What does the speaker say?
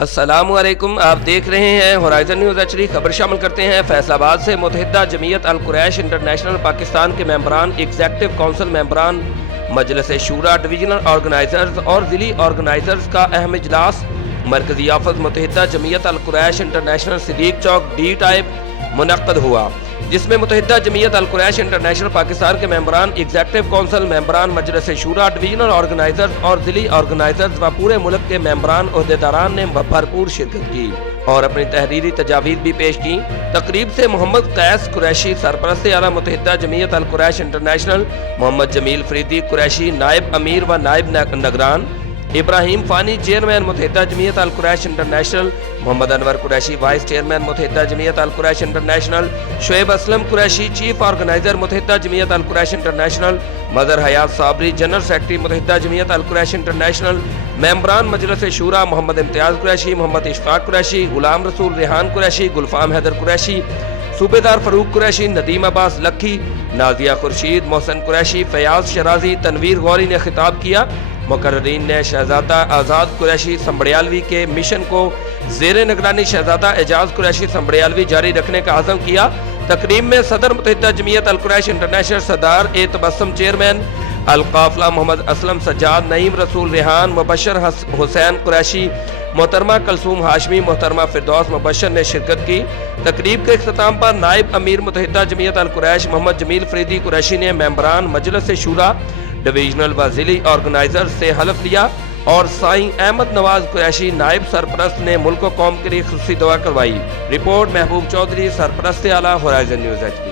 السلام علیکم، آپ دیکھ رہے ہیں ہورائزن نیوز ایچ ڈی۔ خبر شامل کرتے ہیں فیصل آباد سے۔ متحدہ جمعیت القریش انٹرنیشنل پاکستان کے ممبران، ایگزیکٹو کونسل ممبران، مجلس شورا، ڈویژنل آرگنائزرز اور ضلعی آرگنائزرز کا اہم اجلاس مرکزی آفس متحدہ جمعیت القریش انٹرنیشنل صدیق چوک ڈی ٹائپ منعقد ہوا، جس میں متحدہ جمعیت القریش انٹرنیشنل پاکستان کے ممبران، ایگزیکٹو کونسل ممبران، مجلس شورا، ڈویژنل آرگنائزرز اور ضلعی آرگنائزرز و پورے ملک کے ممبران عہدیداران نے بھرپور شرکت کی اور اپنی تحریری تجاویز بھی پیش کی۔ تقریب سے محمد قیس قریشی سرپرست اعلیٰ متحدہ جمعیت القریش انٹرنیشنل، محمد جمیل فریدی قریشی نائب امیر و نائب نگران، Ibrahim Fani chairman Muttahida Jamiat Alquraish international, Muhammad Anwar Qureshi vice chairman Muttahida Jamiat Alquraish international, Shoaib Aslam Qureshi chief organiser Muttahida Jamiat Alquraish international, مظہر حیات صابری جنرل سیکرٹری متحدہ جمعیت القریش انٹرنیشنل، ممبران مجلس شورا محمد امتیاز قریشی، محمد اشفاق قریشی، غلام رسول ریحان قریشی، گلفام حیدر قریشی، صوبیدار فاروق قریشی، ندیم عباس لکھی، نازیہ خورشید، محسن قریشی، فیاض شرازی، تنویر غوری نے خطاب کیا۔ مقررین نے شہزادہ آزاد قریشی سمبڑیالوی کے مشن کو زیر نگرانی شہزادہ اعجاز قریشی سمبڑیالوی جاری رکھنے کا عزم کیا۔ تقریب میں صدر متحدہ جمعیت القریش انٹرنیشنل سردار تبسم چیئرمین القافلہ محمد اسلم سجاد، نعیم رسول ریحان، مبشر حسین قریشی، محترمہ کلثوم ہاشمی، محترمہ فردوس مبشر نے شرکت کی۔ تقریب کے اختتام پر نائب امیر متحدہ جمعیت القریش محمد جمیل فریدی قریشی نے ممبران مجلس شورا، ڈویژنل و ضلعی آرگنائزر سے حلف لیا اور سائیں احمد نواز قریشی نائب سرپرست نے ملک و قوم کے لیے خصوصی دعا کروائی۔ رپورٹ محبوب چودھری، سرپرست اعلیٰ، ہورائزن نیوز ایچ ڈی۔